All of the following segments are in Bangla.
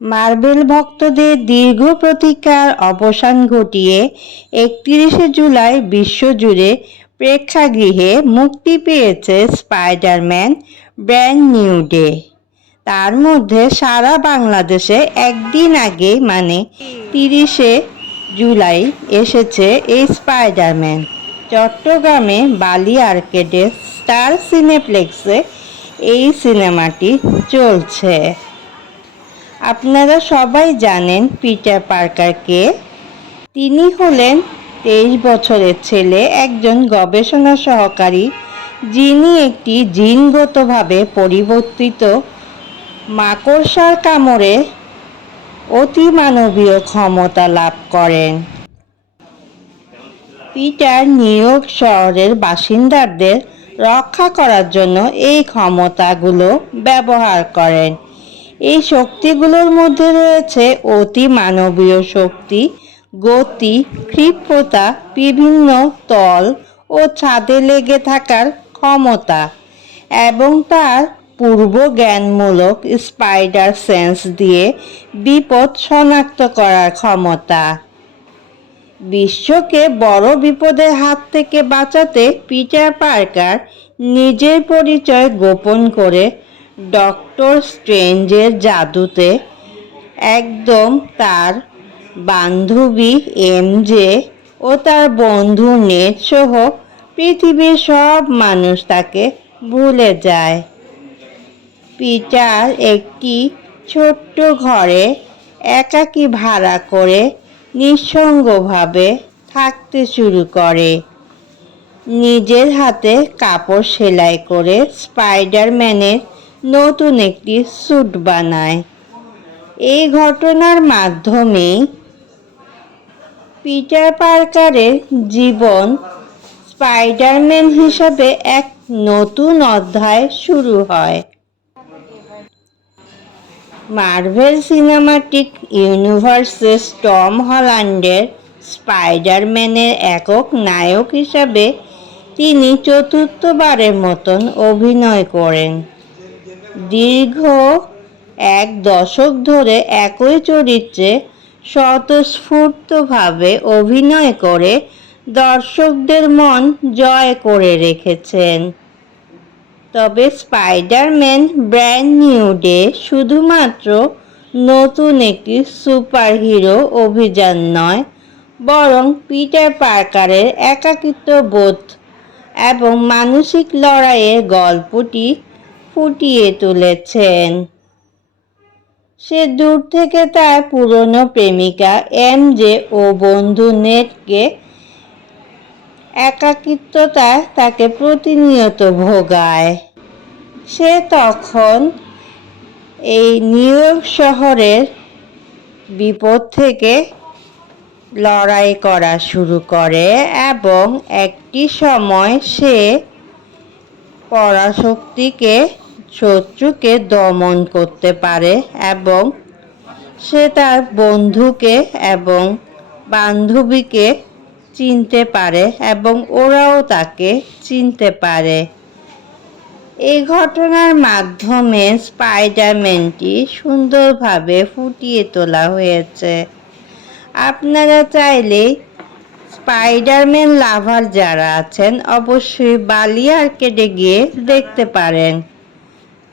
মার্বেল ভক্তদের দীর্ঘ প্রতীক্ষার অবসান ঘটিয়ে 31শে জুলাই বিশ্বজুড়ে প্রেক্ষাগৃহে মুক্তি পেয়েছে স্পাইডারম্যান ব্র্যান্ড নিউ ডে। তার মধ্যে সারা বাংলাদেশে একদিন আগে মানে 30শে জুলাই এসেছে এই স্পাইডারম্যান। চট্টগ্রামে বালি আর্কেডে স্টার সিনেপ্লেক্সে এই সিনেমাটি চলছে। আপনারা সবাই জানেন পিটার পার্কার কে। তিনি হলেন 23 বছরের ছেলে, একজন গবেষণা সহকারী, যিনি একটি জিনগতভাবে পরিবর্তিত মাকড়সার কামড়ে অতিমানবীয় ক্ষমতা লাভ করেন। পিটার নিউ ইয়র্ক শহরের বাসিন্দাদের রক্ষা করার জন্য এই ক্ষমতাগুলো ব্যবহার করেন। এই শক্তিগুলোর মধ্যে রয়েছে অতিমানবীয় শক্তি, গতি, ক্ষিপ্রতা, বিভিন্ন তল ও ছাদে লেগে থাকার ক্ষমতা এবং তার পূর্বজ্ঞানমূলক স্পাইডার সেন্স দিয়ে বিপদ শনাক্ত করার ক্ষমতা। বিশ্বকে বড় বিপদের হাত থেকে বাঁচাতে পিটার পার্কার নিজের পরিচয় গোপন করে ডক্টর স্ট্রেঞ্জের জাদুতে একদম তার বান্ধবী এমজে ও তার বন্ধু নেড সহ পৃথিবীর সব মানুষ তাকে ভুলে যায়। পিটার একটি ছোট্ট ঘরে একাকী ভাড়া করে নিঃসঙ্গভাবে থাকতে শুরু করে। নিজের হাতে কাপড় সেলাই করে স্পাইডারম্যানের নতুন একটি স্যুট বানায়। এই ঘটনার মাধ্যমেই পিটার পার্কারের জীবন স্পাইডারম্যান হিসাবে এক নতুন অধ্যায় শুরু হয়। মার্ভেল সিনেমাটিক ইউনিভার্সে টম হল্যান্ডের স্পাইডারম্যানের একক নায়ক হিসাবে তিনি চতুর্থবারের মতন অভিনয় করেন। দীর্ঘ এক দশক ধরে একই চরিত্রে স্বতঃস্ফূর্তভাবে অভিনয় করে দর্শকদের মন জয় করে রেখেছেন। তবে স্পাইডারম্যান ব্র্যান্ড নিউ ডে শুধুমাত্র নতুন একটি সুপারহিরো অভিযান নয়, বরং পিটার পার্কারের একাকিত্ব বোধ এবং মানসিক লড়াইয়ের গল্পটি ফুটিয়ে তুলেছেন। সে দূর থেকে তার পুরনো প্রেমিকা এমজে ও বন্ধু নেডকে একাকিত্বতা তাকে প্রতিনিয়ত ভোগায়। সে তখন এই নিউ ইয়র্ক শহরের বিপদ থেকে লড়াই করা শুরু করে এবং একটি সময় সে পরাশক্তিকে শত্রুকে দমন করতে পারে এবং সে তার বন্ধুকে এবং বান্ধবীকে চিনতে পারে এবং ওরাও তাকে চিনতে পারে। এই ঘটনার মাধ্যমে স্পাইডারম্যানটি সুন্দরভাবে ফুটিয়ে তোলা হয়েছে। আপনারা চাইলে স্পাইডারম্যান লাভার যারা আছেন অবশ্যই বালি আর্কেডে গিয়ে দেখতে পারেন।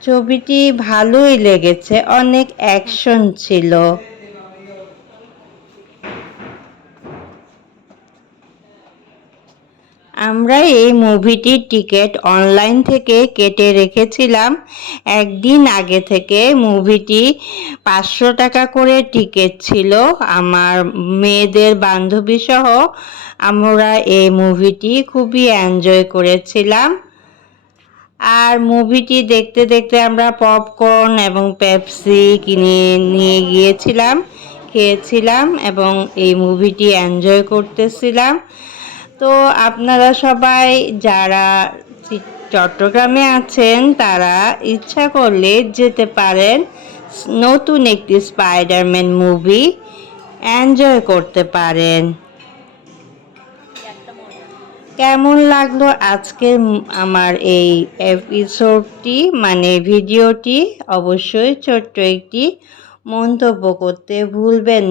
ছবিটি ভালোই লেগেছে, অনেক অ্যাকশন ছিল। আমরা এই মুভিটির টিকিট অনলাইন থেকে কেটে রেখেছিলাম একদিন আগে থেকে। মুভিটি 500 টাকা করে টিকিট ছিল। আমার মেয়েদের বান্ধবী সহ আমরা এই মুভিটি খুবই এনজয় করেছিলাম। আর মুভিটি দেখতে দেখতে আমরা পপকর্ন এবং পেপসি কিনে নিয়ে গিয়েছিলাম, খেয়েছিলাম এবং এই মুভিটি এনজয় করতেছিলাম। তো আপনারা সবাই যারা চট্টগ্রামে আছেন তারা ইচ্ছা করলে যেতে পারেন, নতুন একটি স্পাইডারম্যান মুভি এনজয় করতে পারেন। কেমন লাগলো আজকের আমার এই এপিসোডটি মানে ভিডিওটি? অবশ্যই ছোট্ট একটি মন্তব্য করতে ভুলবেন না।